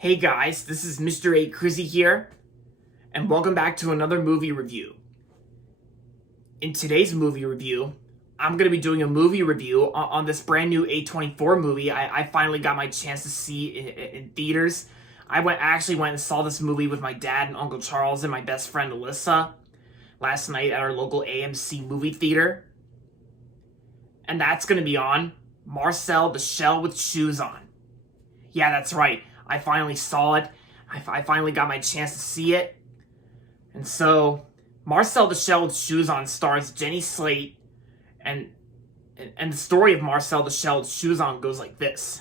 Hey guys, this is Mr. A. Crizzy here, and welcome back to another movie review. In today's movie review, I'm going to be doing a movie review on this brand new A24 movie I finally got my chance to see in theaters. I actually went and saw this movie with my dad and Uncle Charles and my best friend Alyssa last night at our local AMC movie theater. And that's going to be on Marcel the Shell with Shoes On. Yeah, that's right. I finally saw it. I finally got my chance to see it. And so, Marcel the Shell with Shoes On stars Jenny Slate, and the story of Marcel the Shell with Shoes On goes like this.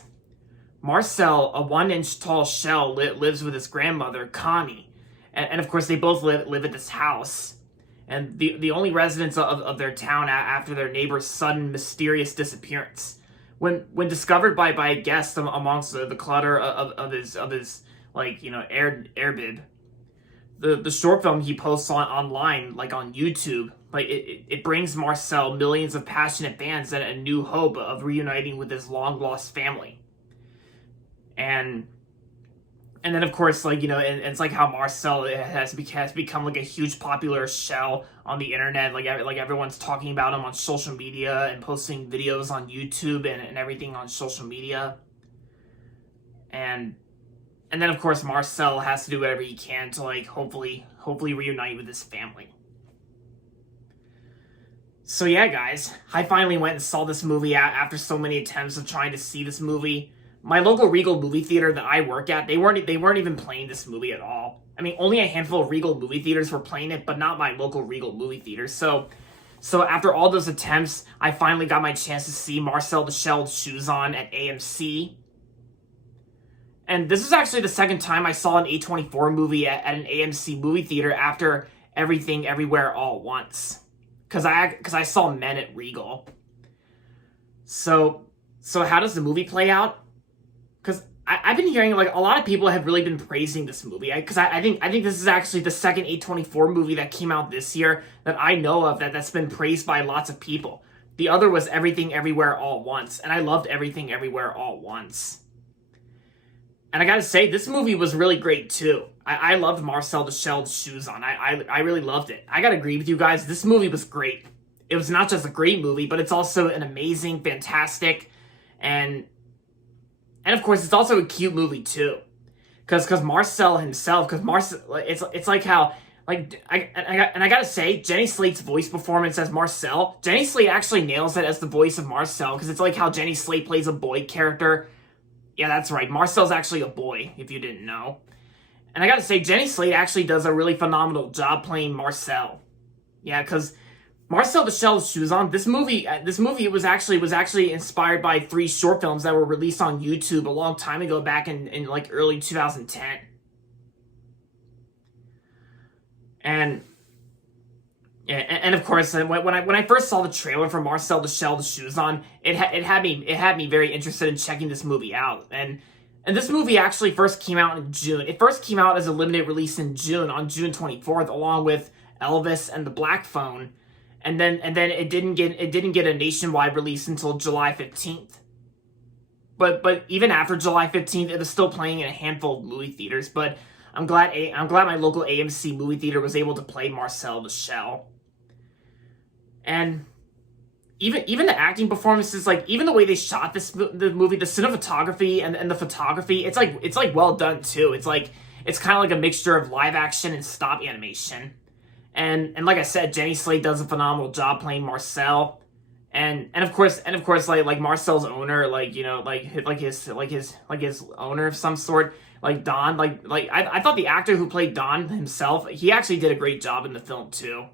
Marcel, a 1-inch tall shell, lives with his grandmother, Connie. And of course, they both live at this house. And the only residents of their town after their neighbor's sudden, mysterious disappearance. When discovered by a guest amongst the clutter of his airbib, the short film he posts online, like on YouTube, like it brings Marcel millions of passionate fans and a new hope of reuniting with his long lost family. And then of course, and it's like how Marcel has become like a huge popular shell on the internet. Like everyone's talking about him on social media and posting videos on YouTube and everything on social media. And then of course Marcel has to do whatever he can to hopefully reunite with his family. So yeah, guys, I finally went and saw this movie after so many attempts of trying to see this movie. My local Regal movie theater that I work at, they weren't even playing this movie at all. I mean, only a handful of Regal movie theaters were playing it, but not my local Regal movie theater. So after all those attempts, I finally got my chance to see Marcel the Shell with Shoes On at AMC. And this is actually the second time I saw an A24 movie at an AMC movie theater after Everything Everywhere All at Once. Because I saw Men at Regal. So how does the movie play out? Because I've been hearing, like, a lot of people have really been praising this movie. Because I think this is actually the second A24 movie that came out this year that I know of that's been praised by lots of people. The other was Everything Everywhere All at Once. And I loved Everything Everywhere All at Once. And I gotta say, this movie was really great, too. I loved Marcel the Shell with Shoes On. I really loved it. I gotta agree with you guys. This movie was great. It was not just a great movie, but it's also an amazing, fantastic, and of course, it's also a cute movie, too. Because Marcel himself, it's like how, like, I gotta say, Jenny Slate's voice performance as Marcel, Jenny Slate actually nails it as the voice of Marcel, because it's like how Jenny Slate plays a boy character. Yeah, that's right. Marcel's actually a boy, if you didn't know. And I gotta say, Jenny Slate actually does a really phenomenal job playing Marcel. Yeah, because Marcel the Shell with Shoes On, this movie was actually inspired by 3 short films that were released on YouTube a long time ago, back in like early 2010. And of course, when I first saw the trailer for Marcel the Shell with Shoes On, it had me very interested in checking this movie out. And this movie actually first came out in June. It first came out as a limited release in June, on June 24th, along with Elvis and the Black Phone. And then it didn't get a nationwide release until July 15th. But even after July 15th, it was still playing in a handful of movie theaters. But I'm glad my local AMC movie theater was able to play Marcel the Shell. And even the acting performances, like even the way they shot the movie, the cinematography and the photography, it's like well done too. It's kind of like a mixture of live action and stop animation. And like I said, Jenny Slate does a phenomenal job playing Marcel. And of course like Marcel's owner, his owner of some sort, like Don, I thought the actor who played Don himself, he actually did a great job in the film too.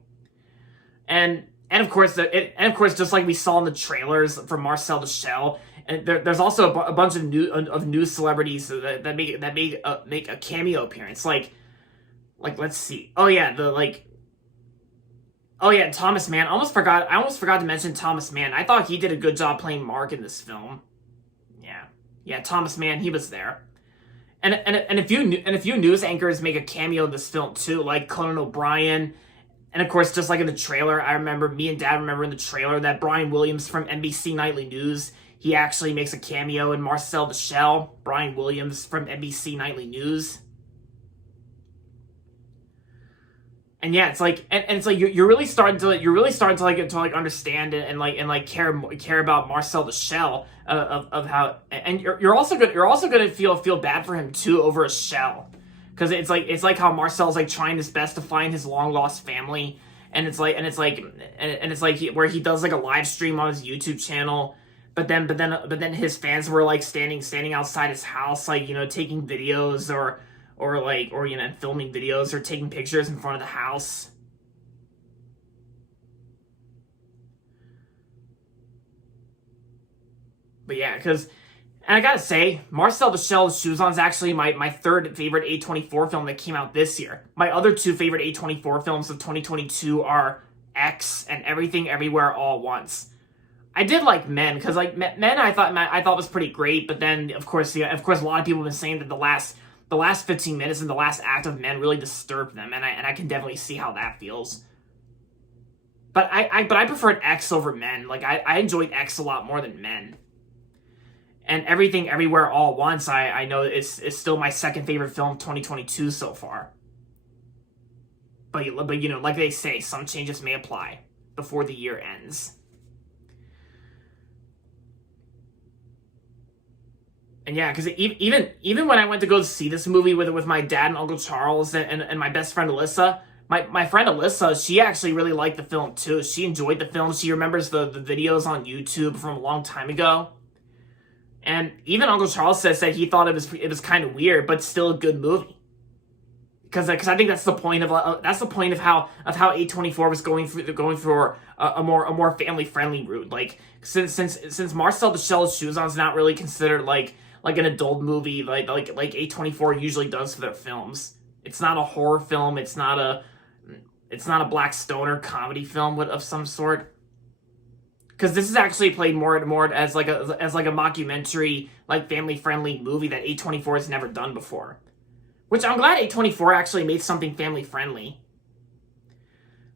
And of course, just like we saw in the trailers for Marcel the Shell, and there's also a bunch of new celebrities that make a cameo appearance. Like let's see. Oh yeah, Thomas Mann. I almost forgot to mention Thomas Mann. I thought he did a good job playing Mark in this film. Yeah, Thomas Mann, he was there. And a few news anchors make a cameo in this film too, like Conan O'Brien. And of course, just like in the trailer, me and Dad remember in the trailer that Brian Williams from NBC Nightly News, he actually makes a cameo in Marcel the Shell, Brian Williams from NBC Nightly News. And yeah, it's like, and it's like you're really starting to understand and care about Marcel the Shell, of how, and you're also gonna feel bad for him too over a shell, because it's like how Marcel's like trying his best to find his long lost family, and it's like where he does like a live stream on his YouTube channel, but then his fans were like standing outside his house, like, you know, taking videos or you know, filming videos or taking pictures in front of the house. But yeah, and I gotta say, Marcel the Shell Shoes On is actually my third favorite A24 film that came out this year. My other two favorite A24 films of 2022 are X and Everything Everywhere All at Once. I did like Men, because like Men I thought was pretty great, but then of course a lot of people have been saying that the last 15 minutes and the last act of Men really disturbed them, and I can definitely see how that feels. But I preferred X over Men. Like I enjoyed X a lot more than Men. And Everything Everywhere All at Once, I know is still my second favorite film of 2022 so far. But you know, like they say, some changes may apply before the year ends. And yeah, because even when I went to go see this movie with my dad and Uncle Charles and my best friend Alyssa, my friend Alyssa, she actually really liked the film too. She enjoyed the film. She remembers the videos on YouTube from a long time ago. And even Uncle Charles said he thought it was kind of weird, but still a good movie. Because I think that's the point of how A24 was going for a more family friendly route. Like since Marcel the Shell Shoes On is not really considered like an adult movie like A24 usually does for their films. It's not a horror film. It's not a black stoner comedy film of some sort. Because this is actually played more as like a mockumentary, like family friendly movie that A24 has never done before. Which I'm glad A24 actually made something family friendly.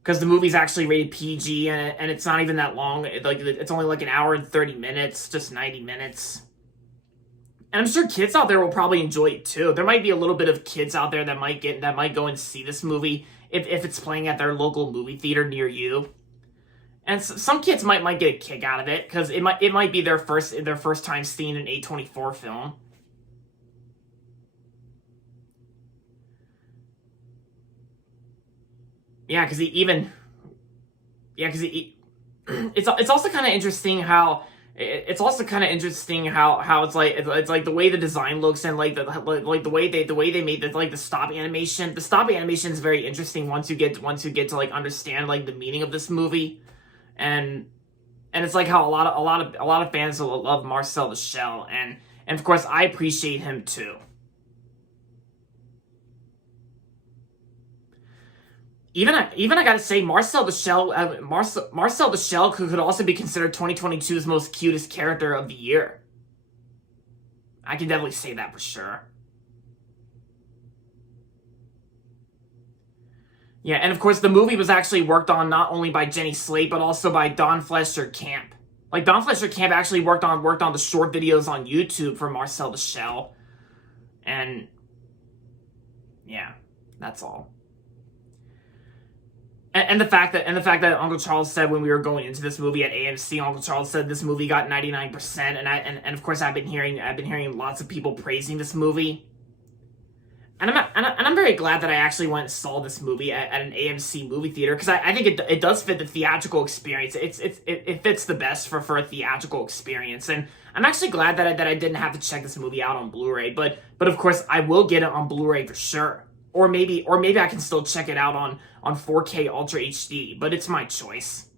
Because the movie's actually rated PG and it's not even that long. It's only like an hour and 30 minutes, just 90 minutes. And I'm sure kids out there will probably enjoy it too. There might be a little bit of kids out there that might go and see this movie if it's playing at their local movie theater near you. And some kids might get a kick out of it because it might be their first time seeing an A24 film. Yeah, because it's also kind of interesting how it's like the way the design looks and like the way they made the stop animation. The stop animation is very interesting once you get to like understand like the meaning of this movie. And it's like how a lot of fans love Marcel the Shell, and of course I appreciate him too. Even I gotta say, Marcel the Shell could also be considered 2022's most cutest character of the year. I can definitely say that for sure. Yeah, and of course the movie was actually worked on not only by Jenny Slate, but also by Don Fletcher Camp. Like, Don Fletcher Camp actually worked on the short videos on YouTube for Marcel the Shell. And yeah, that's all. And the fact that Uncle Charles said when we were going into this movie at AMC, Uncle Charles said this movie got 99%, and of course I've been hearing lots of people praising this movie. And I'm very glad that I actually went and saw this movie at an AMC movie theater, because I think it does fit the theatrical experience. It fits the best for a theatrical experience, and I'm actually glad that I didn't have to check this movie out on Blu-ray. But of course I will get it on Blu-ray for sure, or maybe I can still check it out on 4K Ultra HD. But it's my choice.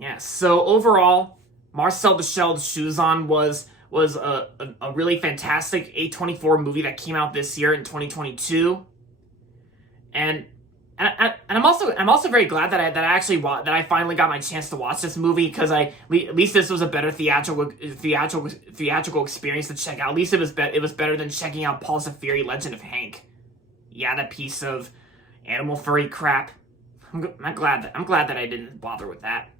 Yeah. So overall, Marcel the Shell Shoes On was a really fantastic A24 movie that came out this year in 2022, and I'm also very glad that I finally got my chance to watch this movie, because at least this was a better theatrical experience to check out. At least it was better than checking out Paul Zafiri Legend of Hank. Yeah, that piece of animal furry crap. I'm glad that I didn't bother with that,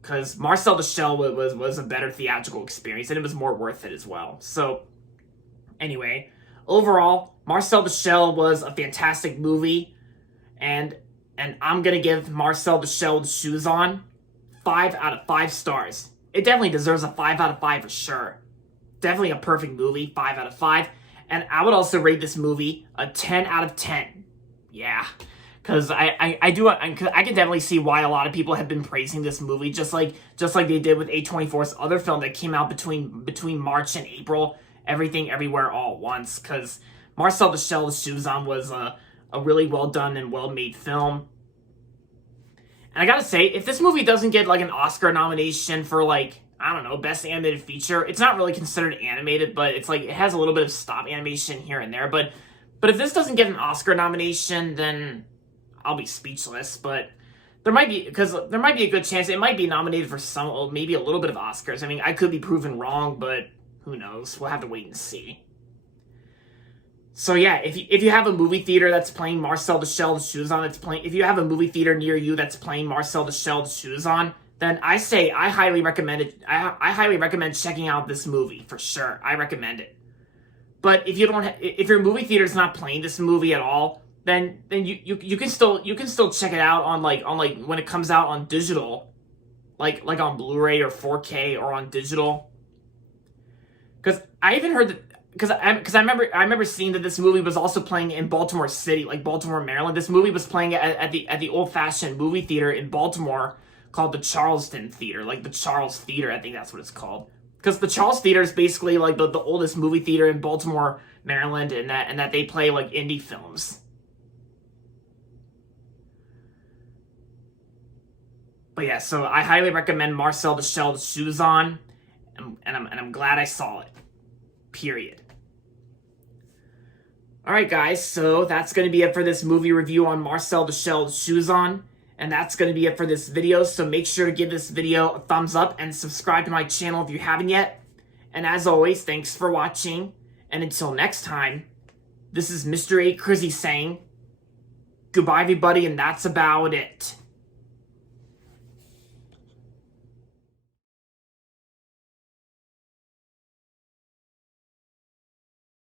because Marcel the Shell was a better theatrical experience, and it was more worth it as well. So anyway, overall, Marcel the Shell was a fantastic movie, and I'm gonna give Marcel the Shell with Shoes On 5 out of 5 stars. It definitely deserves a 5 out of 5 for sure. Definitely a perfect movie, 5 out of 5. And I would also rate this movie a 10 out of 10. Yeah, because I can definitely see why a lot of people have been praising this movie, just like they did with A24's other film that came out between March and April, Everything Everywhere All at Once. Because Marcel the Shell with Shoes On was a really well done and well made film. And I gotta say, if this movie doesn't get like an Oscar nomination for like, I don't know, Best Animated Feature, it's not really considered animated, but it's like it has a little bit of stop animation here and there. But if this doesn't get an Oscar nomination, then I'll be speechless. But there might be a good chance it might be nominated for some, maybe a little bit of Oscars. I mean, I could be proven wrong, but who knows? We'll have to wait and see. So yeah, if you have a movie theater that's playing Marcel the Shell with Shoes On, if you have a movie theater near you that's playing Marcel the Shell with Shoes On, then I highly recommend it. I highly recommend checking out this movie for sure. I recommend it. But if if your movie theater is not playing this movie at all, then you can still check it out on when it comes out on digital, like on Blu-ray or 4K or on digital. Because I even heard that. Because I remember seeing that this movie was also playing in Baltimore City, like Baltimore, Maryland. This movie was playing at the old-fashioned movie theater in Baltimore called the Charleston Theater, like the Charles Theater, I think that's what it's called. Because the Charles Theater is basically like the oldest movie theater in Baltimore, Maryland, and that they play like indie films. But yeah, so I highly recommend Marcel the Shell with Shoes On, and I'm glad I saw it. Period. Alright guys, so that's going to be it for this movie review on Marcel the Shell with Shoes On. And that's going to be it for this video, so make sure to give this video a thumbs up and subscribe to my channel if you haven't yet. And as always, thanks for watching, and until next time, this is Mr. A. Crizzy saying, goodbye everybody, and that's about it.